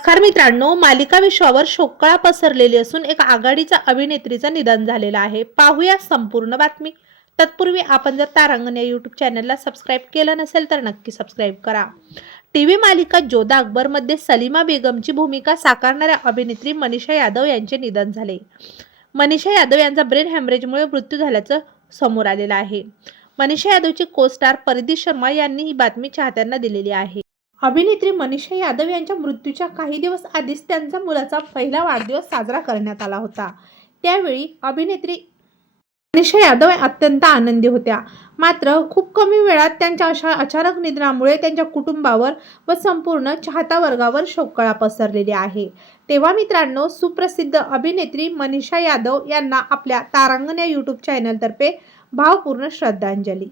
नमस्कार मित्रांनो मालिका विश्वावर शोककळा पसरलेली असून एक आघाडीचा अभिनेत्रीचं निधन झालेलं आहे. पाहूया संपूर्ण बातमी. तत्पूर्वी आपण जर तारांगण या यूट्यूब चॅनलला सबस्क्राईब केलं नसेल तर नक्की सबस्क्राईब करा. टी व्ही मालिका जोधा अकबरमध्ये सलीमा बेगमची भूमिका साकारणाऱ्या अभिनेत्री मनीषा यादव यांचे निधन झाले. मनीषा यादव यांचा ब्रेन हॅमरेजमुळे मृत्यू झाल्याचं समोर आलेलं आहे. मनीषा यादवची को स्टार परिदी शर्मा यांनी ही बातमी चाहत्यांना दिलेली आहे. अभिनेत्री मनीषा यादव यांच्या मृत्यूच्या काही दिवस आधीच त्यांचा मुलाचा पहिला वाढदिवस साजरा करण्यात आला होता. त्यावेळी अभिनेत्री मनीषा यादव अत्यंत आनंदी होत्या. मात्र खूप कमी वेळात त्यांच्या अशा अचानक निधनामुळे त्यांच्या कुटुंबावर व संपूर्ण चाहता वर्गावर शोककळा पसरलेली आहे. तेव्हा मित्रांनो सुप्रसिद्ध अभिनेत्री मनीषा यादव यांना आपल्या तारांगण या यूट्यूब चॅनलतर्फे भावपूर्ण श्रद्धांजली.